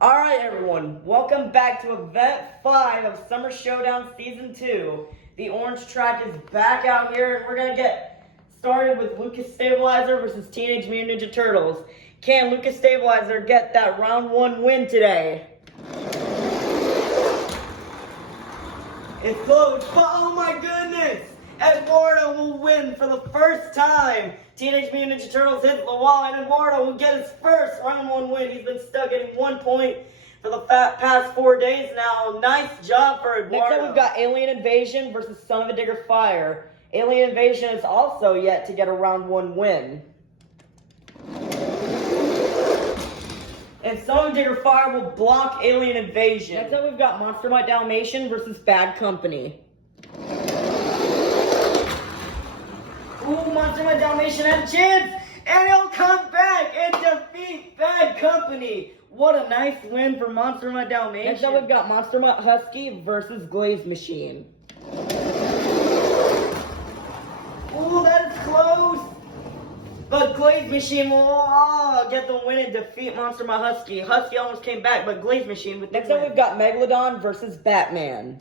Alright everyone, welcome back to Event 5 of Summer Showdown Season 2. The orange track is back out here and we're going to get started with Lucas Stabilizer versus Teenage Mutant Ninja Turtles. Can Lucas Stabilizer get that round 1 win today? It's close, but oh my goodness! Eduardo will win for the first time. Teenage Mutant Ninja Turtles hits the wall, and Eduardo will get his first round 1 win. He's been stuck getting 1 point for the past 4 days now. Nice job for Eduardo. Next up, we've got Alien Invasion versus Son of a Digger Fire. Alien Invasion is also yet to get a round 1 win. And Son of a Digger Fire will block Alien Invasion. Next up, we've got Monster Mutt Dalmatian versus Bad Company. Ooh, Monster Mutt Dalmatian had a chance, and he'll come back and defeat Bad Company. What a nice win for Monster Mutt Dalmatian. Next up, we've got Monster Mutt Husky versus Glaze Machine. Ooh, that is close. But Glaze Machine will get the win and defeat Monster Mutt Husky. Husky almost came back, but Glaze Machine with the win. Next up, we've got Megalodon versus Batman.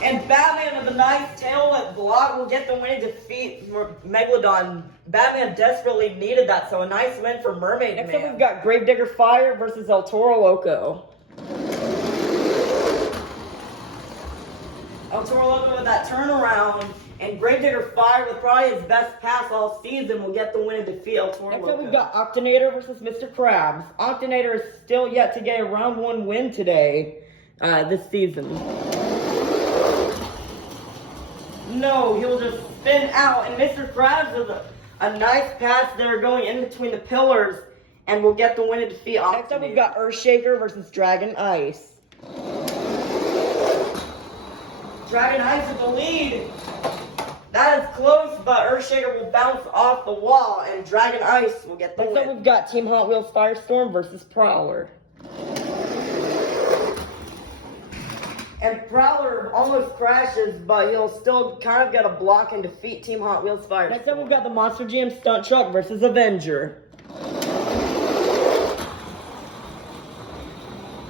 And Batman with a nice tail whip block will get the win and defeat Megalodon. Batman desperately needed that, so a nice win for Mermaid Man. Next up, we've got Gravedigger Fire versus El Toro Loco. El Toro Loco with that turnaround, and Gravedigger Fire with probably his best pass all season will get the win and defeat El Toro Loco. Next up, we've got Octonator versus Mr. Krabs. Octonator is still yet to get a round 1 win today, this season. No, he'll just spin out, and Mr. Krabs with a nice pass there going in between the pillars, and will get the win and defeat Octonator. Next up, we've got Earthshaker versus Dragon Ice. Dragon Ice with the lead. That is close, but Earthshaker will bounce off the wall, and Dragon Ice will get the win. Next up, we've got Team Hot Wheels Firestorm versus Prowler. And Prowler almost crashes, but he'll still kind of get a block and defeat Team Hot Wheels Firestorm. Next up, we've got the Monster Jam Stunt Truck versus Avenger.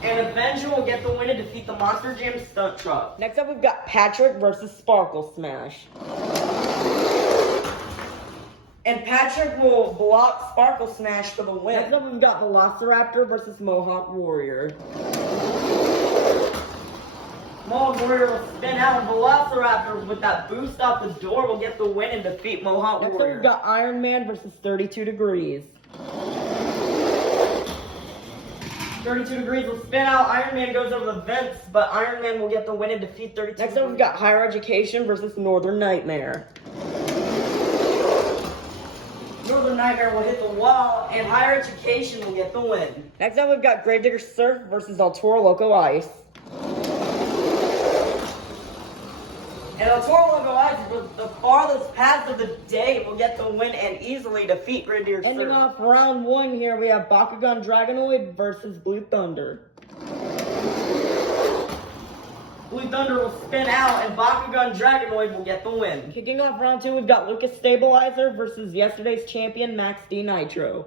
And Avenger will get the win and defeat the Monster Jam Stunt Truck. Next up, we've got Patrick versus Sparkle Smash. And Patrick will block Sparkle Smash for the win. Next up, we've got Velociraptor versus Mohawk Warrior. Mohawk Warrior will spin out, and Velociraptor with that boost off the door will get the win and defeat Mohawk Warrior. Next up, we've got Iron Man versus 32 Degrees. 32 Degrees will spin out, Iron Man goes over the vents, but Iron Man will get the win and defeat 32 Degrees. Next up, we've got Higher Education versus Northern Nightmare. Northern Nightmare will hit the wall, and Higher Education will get the win. Next up, we've got Gravedigger Surf versus El Toro Loco Ice. And El Toro Loco Ice, with the farthest pass of the day, will get the win and easily defeat Gravedigger Surf. Ending off round 1 here, we have Bakugan Dragonoid versus Blue Thunder. Blue Thunder will spin out, and Bakugan Dragonoid will get the win. Kicking off round 2, we've got Lucas Stabilizer versus yesterday's champion, Max D Nitro.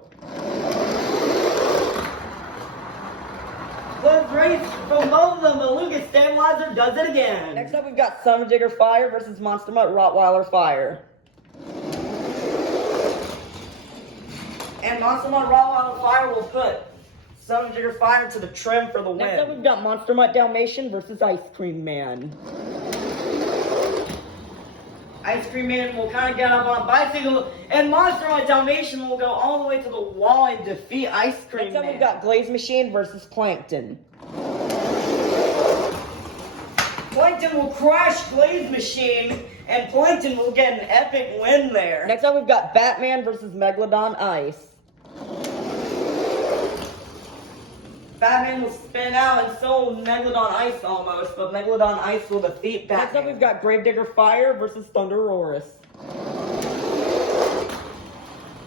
Close race from both of them, but Lucas Stabilizer does it again. Next up, we've got Son of a Digger Fire versus Monster Mutt Rottweiler Fire. And Monster Mutt Rottweiler Fire will put Son of a Digger Fire to the trim for the win. Next up, we've got Monster Mutt Dalmatian versus Ice Cream Man. Ice Cream Man will kind of get up on a bicycle, and Monster Mutt Dalmatian will go all the way to the wall and defeat Ice Cream Man. Next up, we've got Glaze Machine versus Plankton. Plankton will crash Glaze Machine, and Plankton will get an epic win there. Next up, we've got Batman versus Megalodon Ice. Batman will spin out, and so will Megalodon Ice almost, but Megalodon Ice will defeat Batman. Next up, we've got Gravedigger Fire versus Thunderosaurus.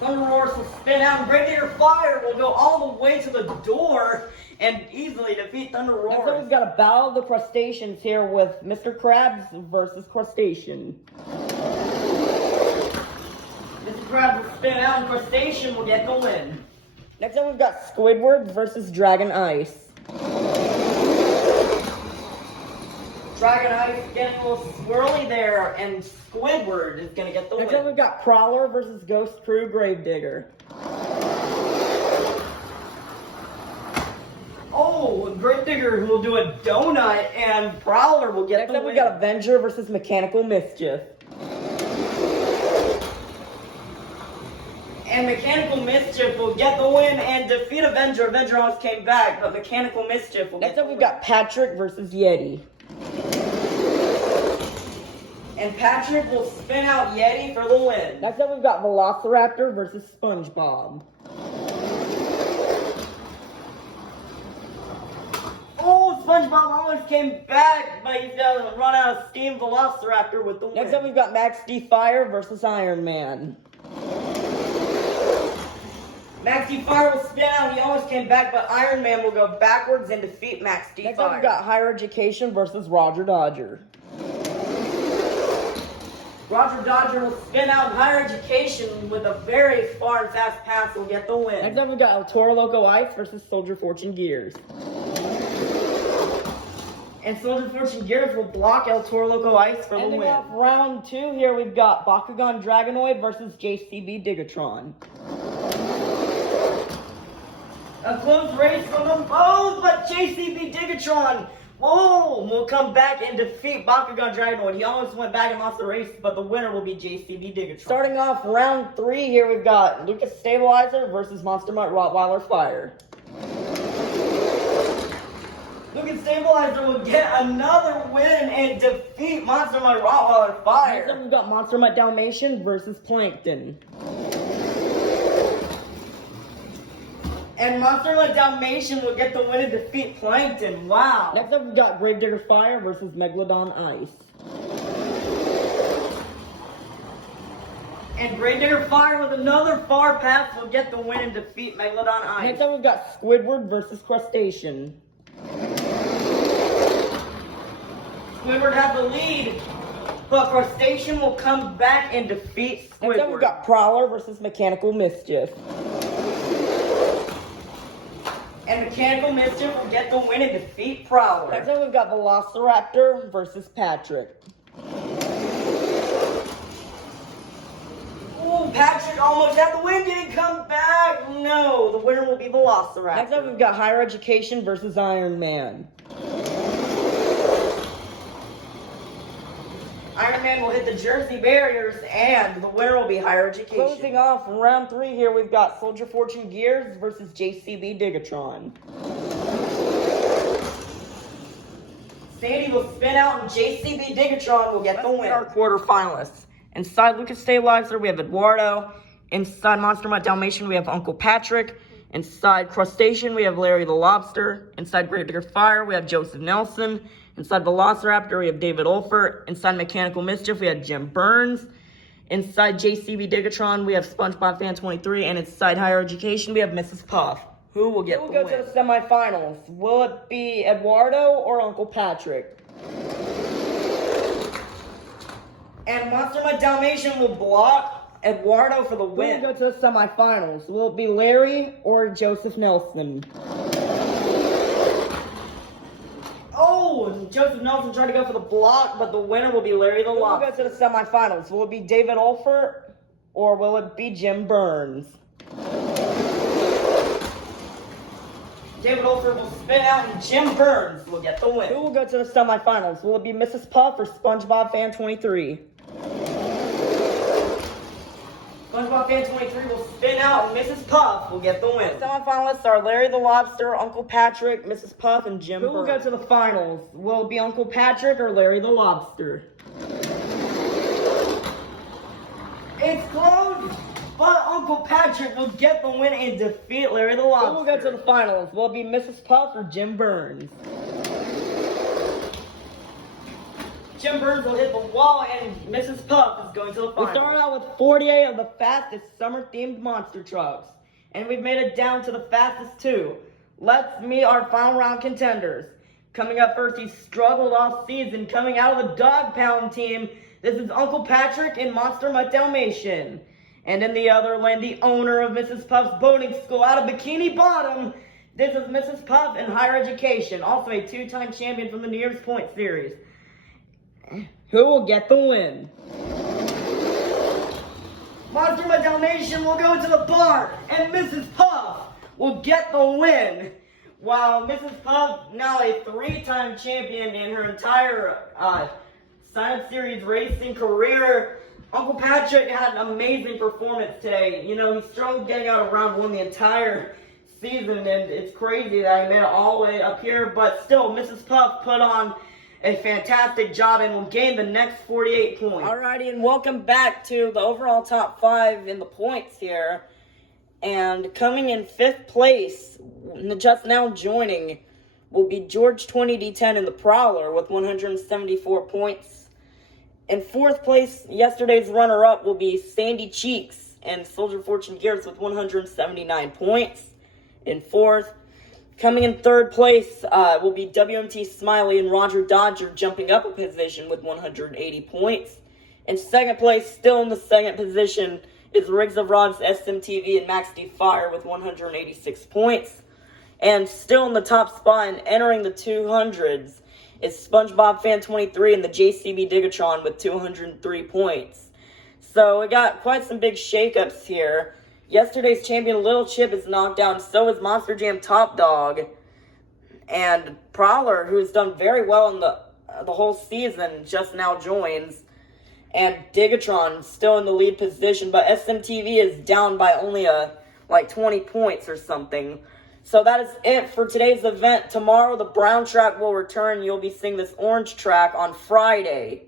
Thunderosaurus will spin out, and Gravedigger Fire will go all the way to the door and easily defeat Thunderosaurus. Next up, we've got a Battle of the Crustaceans here with Mr. Krabs versus Crustacean. Mr. Krabs will spin out, and Crustacean will get the win. Next up, we've got Squidward versus Dragon Ice. Dragon Ice getting a little swirly there, and Squidward is going to get the win. Next up, we've got Crawler versus Ghost Crew Gravedigger. Oh, Gravedigger will do a donut, and Prowler will get the win. Next up, we've got Avenger versus Mechanical Mischief. And Mechanical Mischief will get the win and defeat Avenger. Avenger almost came back, but Mechanical Mischief will get the win. Next up, we've got Patrick versus Yeti. And Patrick will spin out Yeti for the win. Next up, we've got Velociraptor versus SpongeBob. Oh, SpongeBob almost came back, but he's gonna run out of steam. Velociraptor with the win. Next up, we've got Max D. Fire versus Iron Man. Max D. Fire will spin out. He almost came back, but Iron Man will go backwards and defeat Max D. Fire. Next up, we've got Higher Education versus Roger Dodger. Roger Dodger will spin out Higher Education with a very far and fast pass will get the win. Next up, we've got El Toro Loco Ice versus Soldier Fortune Gears. And Soldier Fortune Gears will block El Toro Loco Ice for the win. Off round 2 here, we've got Bakugan Dragonoid versus JCB Digatron. A close race from them both, but JCB Digatron will come back and defeat Bakugan Dragonoid. He almost went back and lost the race, but the winner will be JCB Digatron. Starting off round 3 here, we've got Lucas Stabilizer versus Monster Mutt Rottweiler Fire. Lucas Stabilizer will get another win and defeat Monster Mutt Rottweiler Fire. Next up, we've got Monster Mutt Dalmatian versus Plankton. And Monster Mutt Dalmatian will get the win and defeat Plankton. Wow. Next up, we've got Gravedigger Fire versus Megalodon Ice. And Gravedigger Fire with another far pass will get the win and defeat Megalodon Ice. Next up, we've got Squidward versus Crustacean. Squidward has the lead, but Crustacean will come back and defeat Squidward. Next up, we've got Prowler versus Mechanical Mischief. And Mechanical Mischief will get the win and defeat Prowler. Next up, we've got Velociraptor versus Patrick. Ooh, Patrick almost had the win. Did he come back? No, the winner will be Velociraptor. Next up, we've got Higher Education versus Iron Man. Iron Man will hit the Jersey barriers, and the winner will be Higher Education. Closing off round 3 here, we've got Soldier Fortune Gears versus JCB Digatron. Sandy will spin out, and JCB Digatron will get the win. Our quarterfinalists. Inside Lucas Stabilizer, we have Eduardo. Inside Monster Mutt Dalmatian, we have Uncle Patrick. Inside Crustacean, we have Larry the Lobster. Inside Gravedigger Fire, we have Joseph Nelson. Inside Velociraptor, we have David Olfert. Inside Mechanical Mischief, we have Jim Burns. Inside JCB Digatron, we have SpongeBob Fan 23. And inside Higher Education, we have Mrs. Puff. Who will get the win? We'll go to the semifinals. Will it be Eduardo or Uncle Patrick? And Monster Mutt Dalmatian will block Eduardo for the win. We'll go to the semifinals. Will it be Larry or Joseph Nelson? Oh, Joseph Nelson tried to go for the block, but the winner will be Larry the Lobster. We'll go to the semifinals. Will it be David Olfert or will it be Jim Burns? David Olfert will spin out and Jim Burns will get the win. Who will go to the semifinals? Will it be Mrs. Puff or SpongeBob Fan 23? SpongeBob Fan 23 will spin out and Mrs. Puff will get the win. The semifinalists are Larry the Lobster, Uncle Patrick, Mrs. Puff, and Jim Burns. Who will go to the finals? Will it be Uncle Patrick or Larry the Lobster? It's close, but Uncle Patrick will get the win and defeat Larry the Lobster. Who will go to the finals? Will it be Mrs. Puff or Jim Burns? Jim Burns will hit the wall, and Mrs. Puff is going to the finals. We started out with 48 of the fastest summer-themed monster trucks, and we've made it down to the fastest 2. Let's meet our final round contenders. Coming up first, he struggled all season, coming out of the Dog Pound team. This is Uncle Patrick and Monster Mutt Dalmatian. And in the other lane, the owner of Mrs. Puff's Boating School out of Bikini Bottom. This is Mrs. Puff in higher education, also a 2-time champion from the Nearest Point series. Who will get the win? Monster My Dalmatian will go to the bar, and Mrs. Puff will get the win. While Mrs. Puff, now a 3-time champion in her entire Science Series racing career, Uncle Patrick had an amazing performance today. You know, he struggled getting out of round 1 the entire season, and it's crazy that he made it all the way up here, but still, Mrs. Puff put on a fantastic job and will gain the next 48 points. Alrighty, and welcome back to the overall top 5 in the points here. And coming in 5th place, just now joining, will be George 20D10 in the Prowler with 174 points. In 4th place, yesterday's runner-up will be Sandy Cheeks and Soldier Fortune Gears with 179 points. In 4th, coming in 3rd place will be WMT Smiley and Roger Dodger jumping up a position with 180 points. In 2nd place, still in the 2nd position, is Riggs of Rods, SMTV, and Max D Fire with 186 points. And still in the top spot and entering the 200s is SpongeBob Fan 23 and the JCB Digatron with 203 points. So we got quite some big shakeups here. Yesterday's champion Little Chip is knocked out, and so is Monster Jam Top Dog. And Prowler, who's done very well in the whole season, just now joins. And Digatron still in the lead position, but SMTV is down by only like 20 points or something. So that is it for today's event. Tomorrow the brown track will return. You'll be seeing this orange track on Friday.